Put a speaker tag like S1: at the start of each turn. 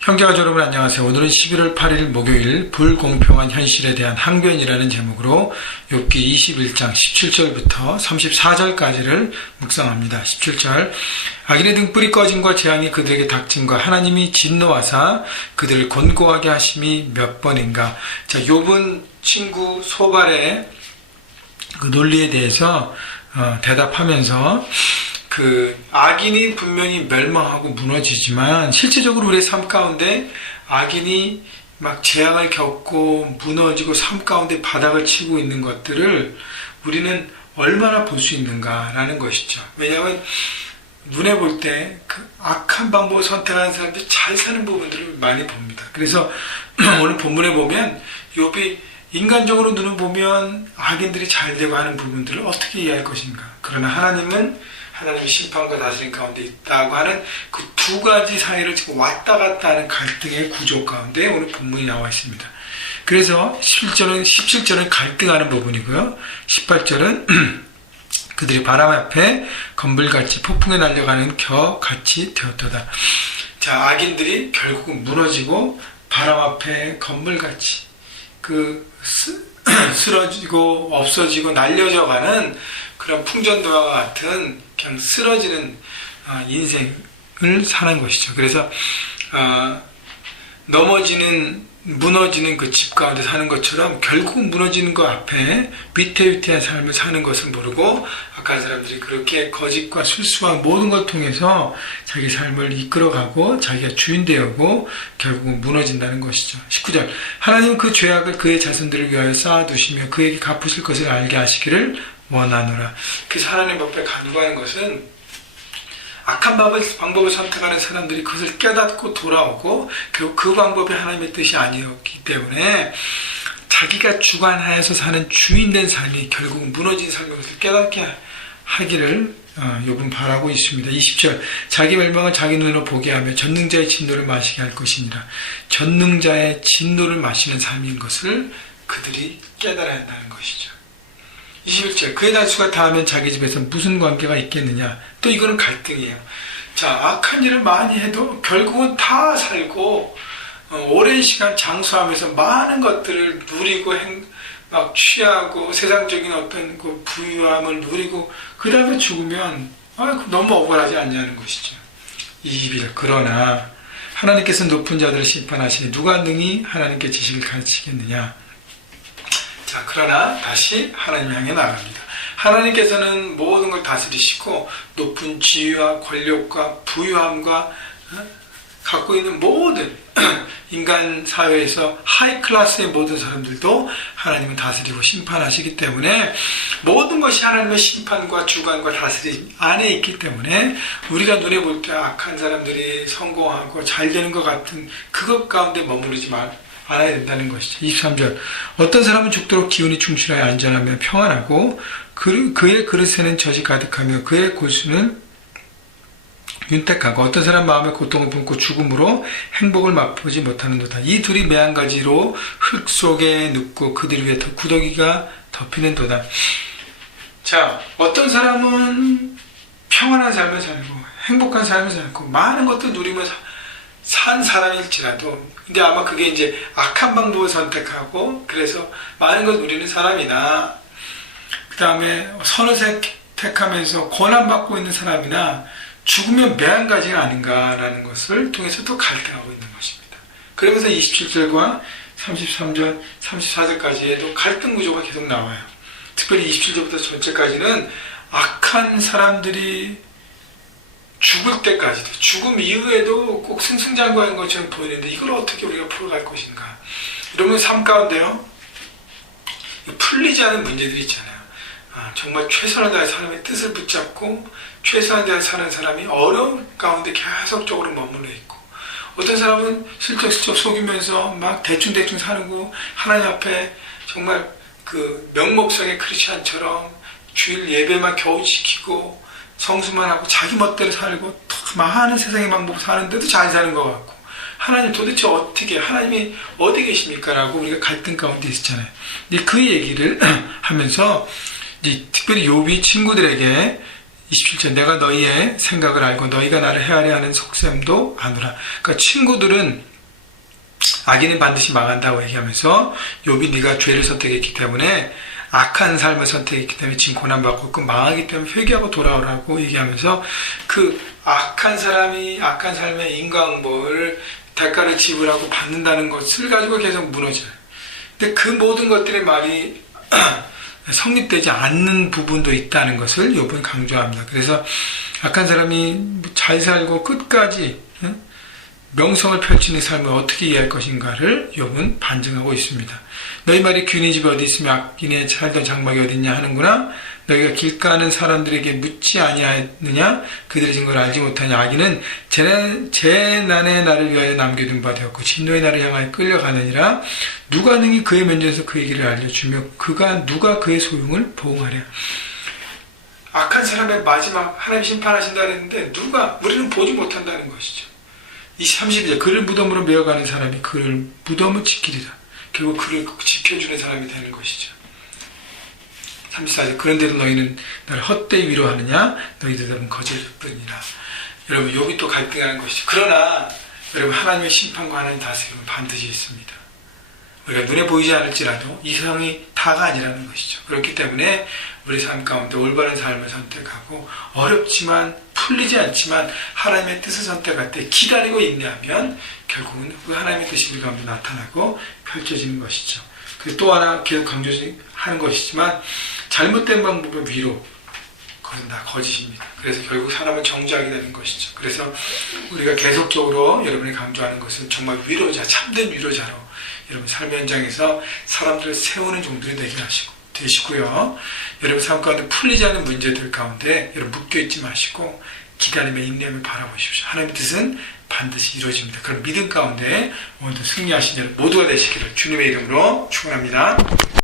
S1: 형제가 여러분 안녕하세요. 오늘은 11월 8일 목요일 불공평한 현실에 대한 항변이라는 제목으로 욥기 21장 17절부터 34절까지를 묵상합니다. 17절 악인의 등불이 꺼짐과 재앙이 그들에게 닥침과 하나님이 진노하사 그들을 곤고하게 하심이 몇 번인가. 자, 욥은 친구 소발의 그 논리에 대해서 어, 대답하면서 그 악인이 분명히 멸망하고 무너지지만 실제적으로 우리의 삶 가운데 악인이 막 재앙을 겪고 무너지고 삶 가운데 바닥을 치고 있는 것들을 우리는 얼마나 볼 수 있는가라는 것이죠. 왜냐하면 눈에 볼 때 그 악한 방법을 선택하는 사람들이 잘 사는 부분들을 많이 봅니다. 그래서 오늘 본문에 보면 욥이 인간적으로 눈을 보면 악인들이 잘 되고 하는 부분들을 어떻게 이해할 것인가. 그러나 하나님은 하나님의 심판과 다스림 가운데 있다고 하는 그 두 가지 사이를 지금 왔다 갔다 하는 갈등의 구조 가운데 오늘 본문이 나와 있습니다. 그래서 11절은, 17절은 갈등하는 부분이고요. 18절은 그들이 바람 앞에 건불같이 폭풍에 날려가는 겨같이 되었도다. 자, 악인들이 결국은 무너지고 바람 앞에 건물같이 그 쓰, 쓰러지고 없어지고 날려져 가는 그런 풍전도와 같은 그냥 쓰러지는 어, 인생을 사는 것이죠. 그래서 어, 넘어지는 무너지는 그 집 가운데 사는 것처럼 결국 무너지는 것 앞에 위태위태한 삶을 사는 것을 모르고 악한 사람들이 그렇게 거짓과 술수와 모든 걸 통해서 자기 삶을 이끌어가고 자기가 주인 되고 결국은 무너진다는 것이죠. 19절 하나님 그 죄악을 그의 자손들을 위하여 쌓아두시며 그에게 갚으실 것을 알게 하시기를 원하노라. 그래서 하나님 앞에 간구하는 것은 악한 방법을, 선택하는 사람들이 그것을 깨닫고 돌아오고 결국 그 방법이 하나님의 뜻이 아니었기 때문에 자기가 주관하여서 사는 주인된 삶이 결국 무너진 삶인 것을 깨닫게 하기를 어, 요분 바라고 있습니다. 20절 자기 멸망을 자기 눈으로 보게 하며 전능자의 진노를 마시게 할 것이니라 전능자의 진노를 마시는 삶인 것을 그들이 깨달아야 한다는 것이죠. 21절 그의 단수가 다하면 자기 집에서 무슨 관계가 있겠느냐. 또 이거는 갈등이에요. 자 악한 일을 많이 해도 결국은 다 살고 어, 오랜 시간 장수하면서 많은 것들을 누리고 행, 막 취하고 세상적인 어떤 그 부유함을 누리고 그 다음에 죽으면 아, 너무 억울하지 않냐는 것이죠. 22절 그러나 하나님께서 높은 자들을 심판하시니 누가 능히 하나님께 지식을 가르치겠느냐 자, 그러나 다시 하나님 향해 나갑니다. 하나님께서는 모든 걸 다스리시고 높은 지위와 권력과 부유함과 어? 갖고 있는 모든 인간 사회에서 하이 클래스의 모든 사람들도 하나님은 다스리고 심판하시기 때문에 모든 것이 하나님의 심판과 주관과 다스림 안에 있기 때문에 우리가 눈에 볼 때 악한 사람들이 성공하고 잘 되는 것 같은 그것 가운데 머무르지 말 알아야 된다는 것이죠. 23절. 어떤 사람은 죽도록 기운이 충실하여 안전하며 평안하고 그, 그의 그릇에는 젖이 가득하며 그의 골수는 윤택하고 어떤 사람 마음에 고통을 품고 죽음으로 행복을 맛보지 못하는 도다. 이 둘이 매한가지로 흙 속에 눕고 그들 위에 더 구더기가 덮이는 도다. 자, 어떤 사람은 평안한 삶을 살고 행복한 삶을 살고 많은 것들 누리면서 산 사람일지라도 근데 아마 그게 이제 악한 방법을 선택하고 그래서 많은 걸 누리는 사람이나 그 다음에 선을 택하면서 고난받고 있는 사람이나 죽으면 매한가지가 아닌가라는 것을 통해서 또 갈등하고 있는 것입니다. 그러면서 27절과 33절, 34절까지에도 갈등 구조가 계속 나와요. 특별히 27절부터 전체까지는 악한 사람들이 죽을 때까지도 죽음 이후에도 꼭 승승장구하는 것처럼 보이는데 이걸 어떻게 우리가 풀어갈 것인가? 이러면 삶 가운데요 풀리지 않은 문제들이 있잖아요. 아, 정말 최선을 다해 사람의 뜻을 붙잡고 최선을 다해 사는 사람이 어려운 가운데 계속적으로 머물러 있고 어떤 사람은 슬쩍슬쩍 속이면서 막 대충대충 사는 거 하나님 앞에 정말 그 명목상의 크리스찬처럼 주일 예배만 겨우 지키고 성수만 하고 자기 멋대로 살고 많은 세상의 방법 사는데도 잘 사는 것 같고 하나님 도대체 어떻게 하나님이 어디 계십니까? 라고 우리가 갈등 가운데 있었잖아요. 근데 그 얘기를 하면서 이제 특별히 요비 친구들에게 27절 내가 너희의 생각을 알고 너희가 나를 헤아려 하는 속셈도 아노라. 그러니까 친구들은 악인은 반드시 망한다고 얘기하면서 욥이 네가 죄를 선택했기 때문에 악한 삶을 선택했기 때문에 지금 고난받고 있고 망하기 때문에 회개하고 돌아오라고 얘기하면서 그 악한 사람이 악한 삶의 인과응보를 대가를 지불하고 받는다는 것을 가지고 계속 무너져요. 근데 그 모든 것들의 말이 성립되지 않는 부분도 있다는 것을 욥은 강조합니다. 그래서 악한 사람이 잘 살고 끝까지 응? 명성을 펼치는 삶을 어떻게 이해할 것인가를 욥은 반증하고 있습니다. 너희 말이 귀인의 집이 어디 있으며 악인의 살던 장막이 어디 있냐 하는구나. 너희가 길 가는 사람들에게 묻지 아니하느냐? 그들의 증거를 알지 못하냐? 악인은 제, 제 난의 나를 위하여 남겨둔 바 되었고 진노의 나를 향하여 끌려가느니라. 누가 능히 그의 면전에서 그의 길을 알려주며 그가 누가 그의 소용을 보응하랴. 악한 사람의 마지막 하나님 심판하신다 그랬는데 누가 우리는 보지 못한다는 것이죠. 이 32절 그를 무덤으로 메어가는 사람이 그를 무덤을 지키리라. 결국 그를 지켜주는 사람이 되는 것이죠. 34절 그런데도 너희는 나를 헛되이 위로하느냐 너희들은 거짓일 뿐이라. 여러분 여기 또 갈등하는 것이죠. 그러나 여러분 하나님의 심판과 하나님의 다스림은 반드시 있습니다. 우리가 눈에 보이지 않을지라도 이상이 다가 아니라는 것이죠. 그렇기 때문에 우리 삶 가운데 올바른 삶을 선택하고 어렵지만 풀리지 않지만 하나님의 뜻을 선택할 때 기다리고 인내하면 결국은 그 하나님의 뜻이 우리 가운데 나타나고 펼쳐지는 것이죠. 또 하나 계속 강조하는 것이지만 잘못된 방법의 위로 그것은 다 거짓입니다. 그래서 결국 사람은 정죄하게 되는 것이죠. 그래서 우리가 계속적으로 여러분이 강조하는 것은 정말 위로자, 참된 위로자로 여러분 삶의 현장에서 사람들을 세우는 종들이 되게 하시고 되시고요. 여러분 삶 가운데 풀리지 않는 문제들 가운데 여러분 묶여 있지 마시고 기다림의 인내를 바라보십시오. 하나님의 뜻은 반드시 이루어집니다. 그런 믿음 가운데 오늘도 승리하신 여러분 모두가 되시기를 주님의 이름으로 축원합니다.